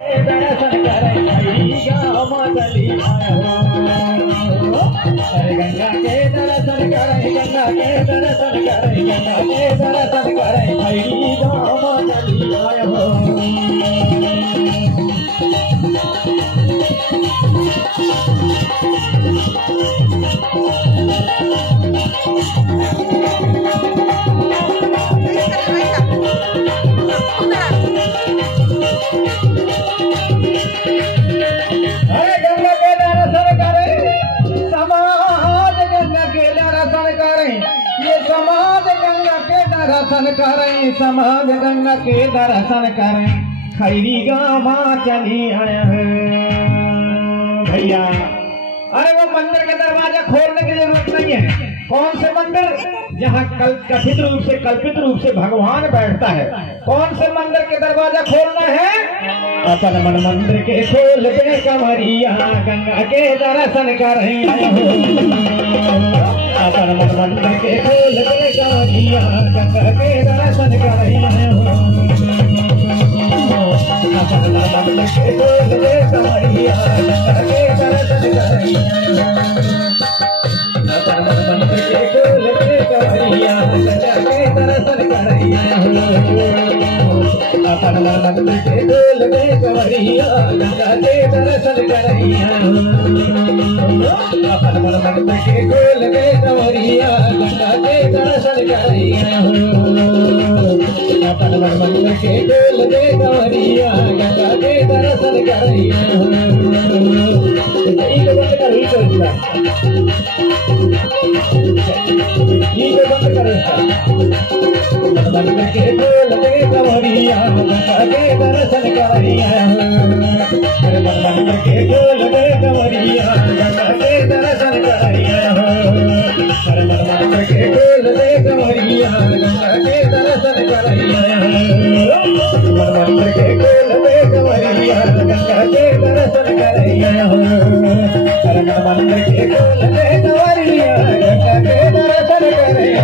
दर्शन करे गाँव चली आयो। अरे गंगा के दर्शन करे, गंगा के दर्शन करे, गंगा के दर्शन करे गाँव चली आयो। दर्शन करें समाज गंगा के दर्शन करें खैरी गाँव चली आया है भैया। अरे वो मंदिर के दरवाजा खोलने की जरूरत नहीं है। कौन से मंदिर जहाँ कथित रूप से भगवान बैठता है, कौन से मंदिर के दरवाजा खोलना है? अपन मन मंदिर के खोल दे कमरिया गंगा के दर्शन करें। अपन मन मंदिर के खोल दे कमरिया गंगा के दर्शन करें। अपन मन मंदिर के खोल दे कमरिया गंगा के दर्शन करें। अपन मन मंदिर के खोल दे कमरिया गंगा के दर्शन करें। अपन मन मंदिर के खोल दे कमरिया गंगा के दर्शन करें। अपन मन मंदिर के खोल दे कमरिया गंगा के दर्शन करें। अपन मन मंदिर के खोल दे कमरिया गंगा के दर्शन करें। बंद करो मंदिर के खोल दे कमरिया गंगा के दर्शन करें। मंदिर के खोल दे कमरिया गंगा के दर्शन करें। मंदिर के खोल दे कमरिया गंगा के दर्शन करें। मंदिर के खोल दे कमरिया गंगा के दर्शन करें। मंदिर के खोल दे कमरिया गंगा के दर्शन करें।